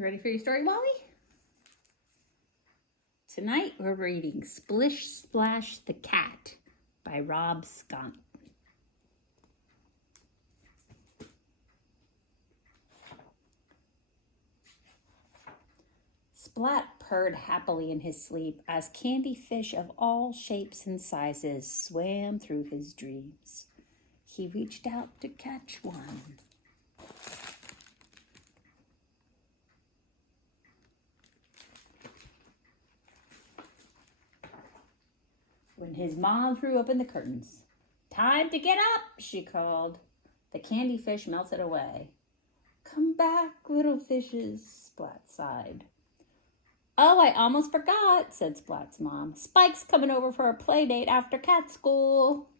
Ready for your story, Wally? Tonight we're reading Splish, Splash the Cat by Scotten. Splat purred happily in his sleep as candy fish of all shapes and sizes swam through his dreams. He reached out to catch one. When his mom threw open the curtains, "Time to get up," she called. The candy fish melted away. "Come back, little fishes," Splat sighed. "Oh, I almost forgot," said Splat's mom. "Spike's coming over for a play date after cat school."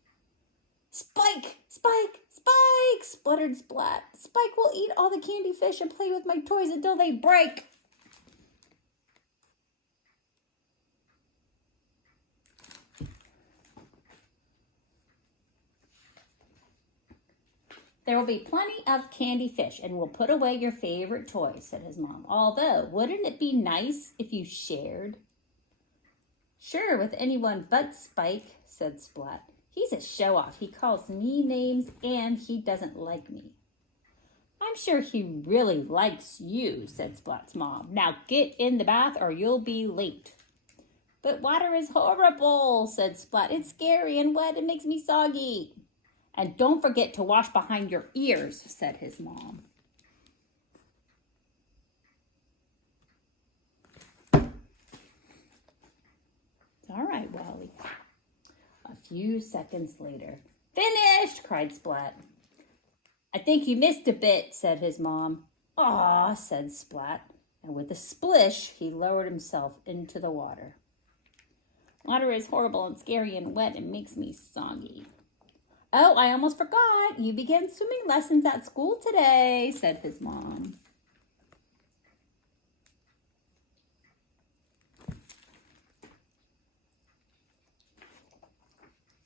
"Spike! Spike! Spike!" spluttered Splat. "Spike will eat all the candy fish and play with my toys until they break." "There will be plenty of candy fish, and we'll put away your favorite toys," said his mom. "Although, wouldn't it be nice if you shared?" "Sure, with anyone but Spike," said Splat. "He's a show-off. He calls me names, and he doesn't like me." "I'm sure he really likes you," said Splat's mom. "Now get in the bath or you'll be late." "But water is horrible," said Splat. "It's scary and wet. It makes me soggy." "And don't forget to wash behind your ears," said his mom. "All right, Wally." A few seconds later. "Finished!" cried Splat. "I think you missed a bit," said his mom. "Aw," said Splat, and with a splish, he lowered himself into the water. "Water is horrible and scary and wet. It makes me soggy." "Oh, I almost forgot. You began swimming lessons at school today," said his mom.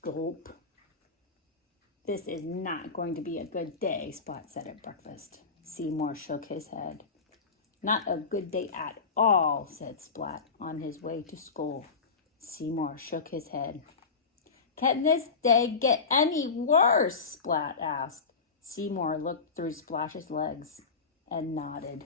Gulp. "This is not going to be a good day," Splat said at breakfast. Seymour shook his head. "Not a good day at all," said Splat on his way to school. Seymour shook his head. "Can this day get any worse?" Splat asked. Seymour looked through Splash's legs and nodded.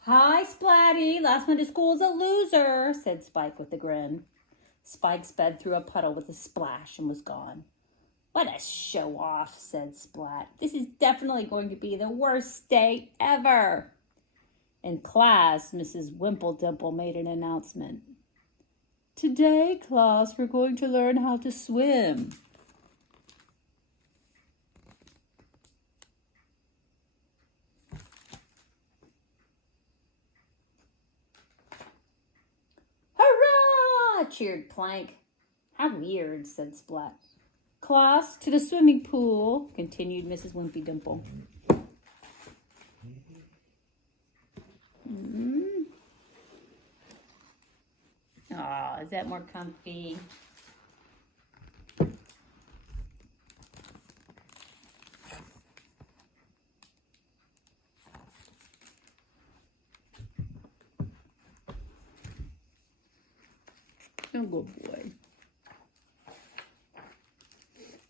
"Hi, Splatty. Last one to school's a loser," said Spike with a grin. Spike sped through a puddle with a splash and was gone. "What a show-off," said Splat. "This is definitely going to be the worst day ever." In class, Mrs. Wimple-Dimple made an announcement. "Today, class, we're going to learn how to swim." "Hurrah!" cheered Plank. "How weird," said Splat. "Class, to the swimming pool," continued Mrs. Wimpy Dimple. Oh, is that more comfy? Oh, good boy.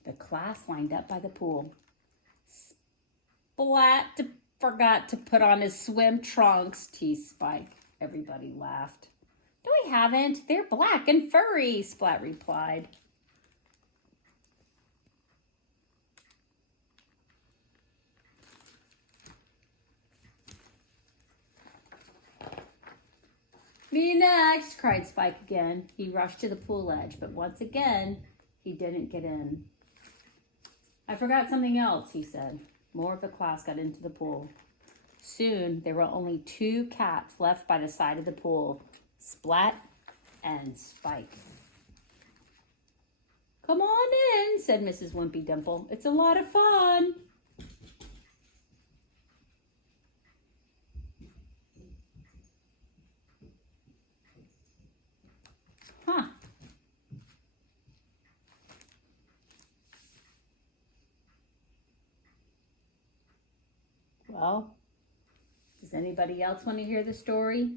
The class lined up by the pool. "Splat forgot to put on his swim trunks," teased Spike. Everybody laughed. "No, I haven't. They're black and furry," Splat replied. "Me next," cried Spike again. He rushed to the pool edge, but once again, he didn't get in. "I forgot something else," he said. More of the class got into the pool. Soon, there were only two cats left by the side of the pool, Splat and Spike. "Come on in," said Mrs. Wimpy Dimple. "It's a lot of fun." Well, does anybody else want to hear the story?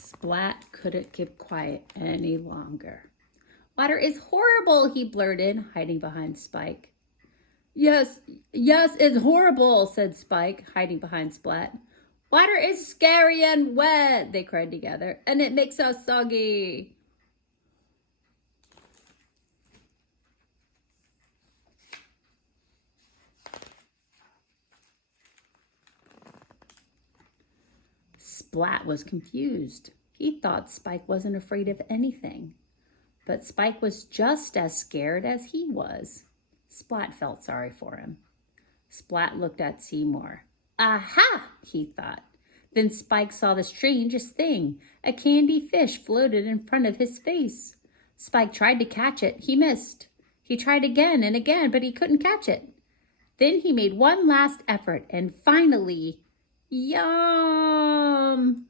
Splat couldn't keep quiet any longer. Water is horrible, he blurted, hiding behind Spike. Yes, it's horrible, said Spike, hiding behind Splat. Water is scary and wet, they cried together, and it makes us soggy. Splat was confused. He thought Spike wasn't afraid of anything. But Spike was just as scared as he was. Splat felt sorry for him. Splat looked at Seymour. Aha, he thought. Then Spike saw the strangest thing. A candy fish floated in front of his face. Spike tried to catch it. He missed. He tried again and again, but he couldn't catch it. Then he made one last effort, and finally, yum!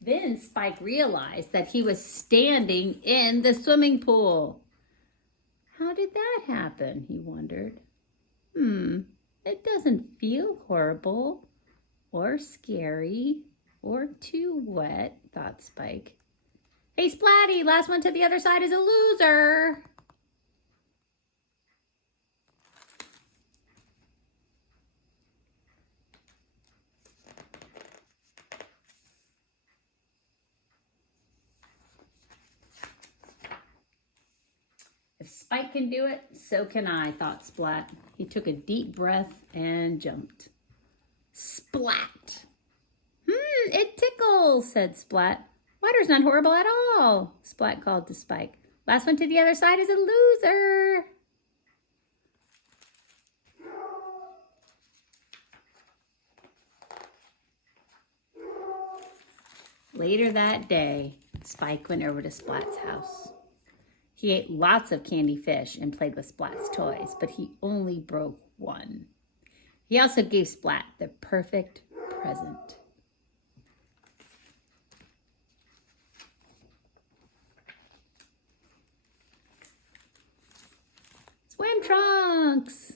Then Spike realized that he was standing in the swimming pool. How did that happen, he wondered. It doesn't feel horrible or scary or too wet, thought Spike. Hey, Splatty, last one to the other side is a loser. If Spike can do it, so can I, thought Splat. He took a deep breath and jumped. Splat! It tickles, said Splat. Water's not horrible at all, Splat called to Spike. Last one to the other side is a loser. Later that day, Spike went over to Splat's house. He ate lots of candy fish and played with Splat's toys, but he only broke one. He also gave Splat the perfect present. Swim trunks!